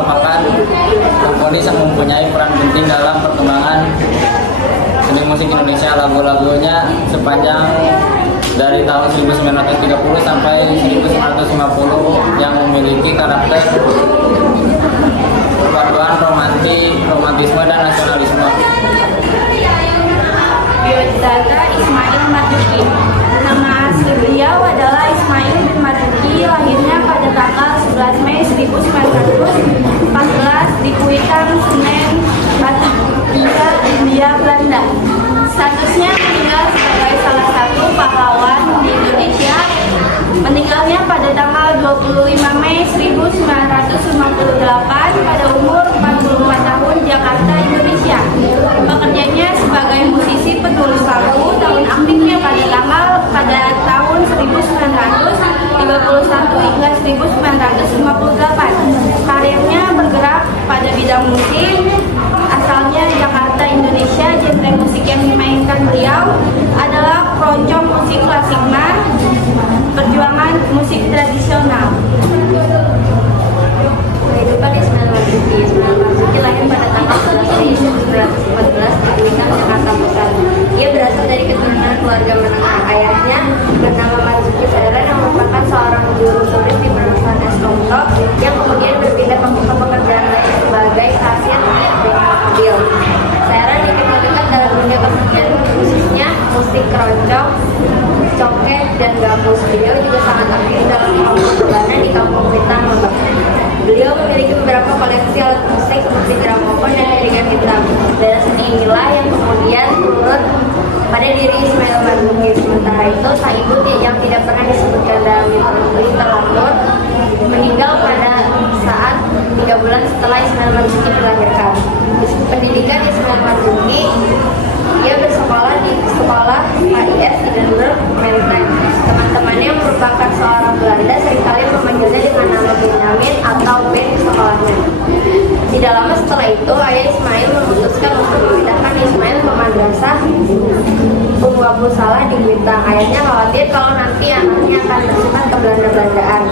merupakan komponis yang mempunyai peran penting dalam perkembangan seni musik Indonesia. Lagu-lagunya sepanjang dari tahun 1930 sampai 1950 yang memiliki karakter perpaduan romantisme dan nasionalisme. Biodata Ismail Marzuki. Nama asli beliau adalah Ismail bin Marzuki. Lahirnya pada tanggal 11 Mei 1914 di Kuitang, Senen, Batavia, India, Belanda. Statusnya meninggal sebagai salah satu pahlawan di Indonesia. Meninggalnya pada tanggal 25 Mei 1958 pada umur 44 tahun, Jakarta, Indonesia. Pekerjaannya sebagai musisi penulis lagu. Tahun aktifnya pada tahun 1931 hingga 1958. Karirnya bergerak pada bidang musik. Asalnya Jakarta, Indonesia. Genre musik yang dimainkan beliau adalah keroncong musik klasik perjuangan musik tradisional. Kehidupan Ismail Marzuki. Ismail Marzuki lahir pada tanggal 11 Mei 1914 di Kuitang, Jakarta Pusat. Ia berasal dari keturunan keluarga menengah. Ayahnya bernama Marzuki Saudara yang merupakan seorang juru tulis di perusahaan Es Tomtok yang kemudian berpindah ke pekerjaan lain sebagai kasir bengkel mobil. Saudara dikenal dekat dalam dunia kesenian, khususnya musik keroncong, coket, dan gambus. Beliau juga sangat aktif dalam kelompok urbana di Kampung Kuitang, Lebak. Beliau memiliki beberapa koleksi alat musik seperti gramofon dan piringan hitam. Dari seni inilah yang kemudian turut pada diri Ismail Marzuki. Sementara itu, sang ibu yang tidak pernah disebutkan dalam literatur meninggal pada saat 3 bulan setelah Ismail Marzuki dilahirkan. Pendidikan Ismail Marzuki, ia bersekolah di sekolah HIS di Denver, Maryland. Teman-temannya yang merupakan seorang Belanda seringkali memanggilnya dengan nama Benjamin atau Ben di sekolahnya. Tidak lama setelah itu, ayah Ismail memutuskan untuk memindahkan Ismail ke madrasah Ummu Abu Salah di Kuitang. Ayahnya khawatir kalau nanti anaknya akan bersifat ke-Belanda-Belandaan.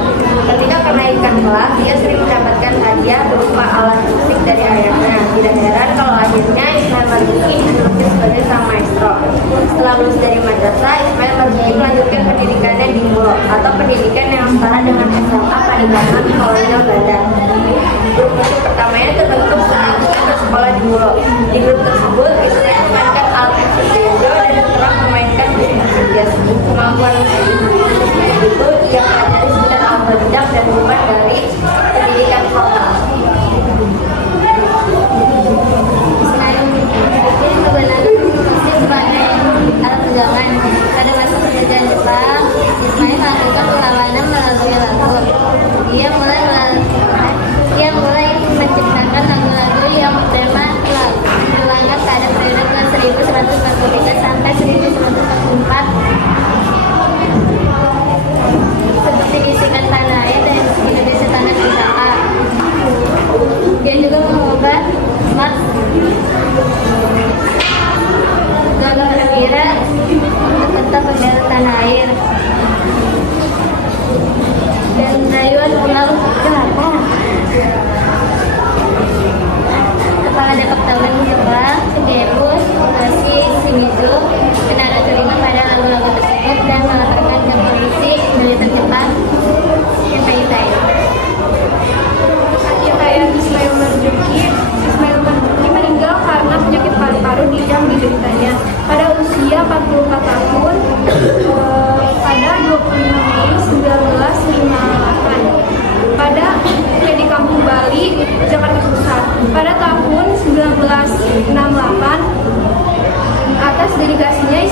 Ketika kenaikan kelas, dia sering mendapatkan hadiah berupa alat musik dari ayahnya. Tidak heran kalau akhirnya Ismail Marzuki dijuluki sebagai sang maestro. Setelah lulus dari madrasah, Ismail Marzuki melanjutkan pendidikannya di Mulo atau pendidikan yang setara dengan SMA Padepokan Kolonial Belanda. Grup musik pertamanya terbentuk saat Ismail bersekolah di Mulo. Di grup tersebut, Ismail memainkan alat musik banjo dan kerap memainkan musik jazz. Kemampuan itu ia pelajari secara autodidak dan bukan dari pendidikan formal. Ismail Marzuki menggunakan musik sebagai alat pegangan. Pada masa penjajahan Jepang, Ismail melakukan perlawanan melalui lagu. Ia mulai menciptakan lagu-lagu yang bertema berlanjut pada periode tahun 1943 sampai 1944, seperti Bisikan Tanah Air dan Indonesia Tanah Pusaka. Dia juga mengubah Mars Gagal Gembira untuk tetap bendera tanah air dan rayuan pulau Jakarta. Kepala Dapat Taman Jepang, Sugebus, Bekasi, Shimizu kenara terlibat pada lagu-lagu tersebut dan melaporkan ke polisi militer Jepang Shintai. Ayah Ismail Marzuki meninggal karena penyakit paru-paru yang dideritanya pada usia 44 tahun pada 25 Mei 1958 di Kampung Bali, Jakarta Pusat. Pada tahun 1968, atas dedikasinya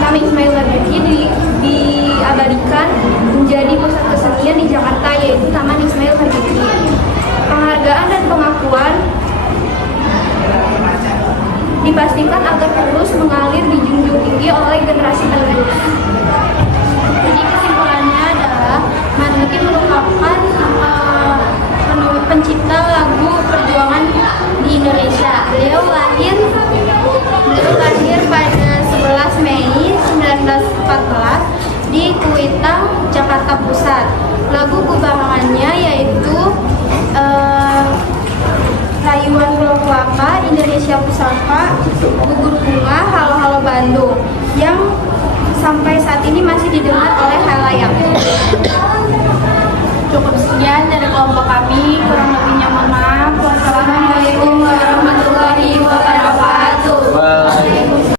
nama Ismail Marzuki diabadikan menjadi pusat kesenian di Jakarta, yaitu Taman Ismail Marzuki. Penghargaan dan pengakuan dipastikan agar terus mengalir dijunjung tinggi oleh generasi penerus. Jadi kesimpulannya adalah Marzuki merupakan pencipta lagu perjuangan di Indonesia. Beliau lahir pada 11 Mei 1914 di Kuitang, Jakarta Pusat. Lagu kebangsanaannya yaitu Pusaka, Indonesia Pusaka, Gugur Bunga, Halo Halo Bandung yang sampai saat ini masih didengar oleh khalayak. Cukup sekian dari kelompok kami, kurang lebihnya mohon maaf. Wassalamualaikum warahmatullahi wabarakatuh.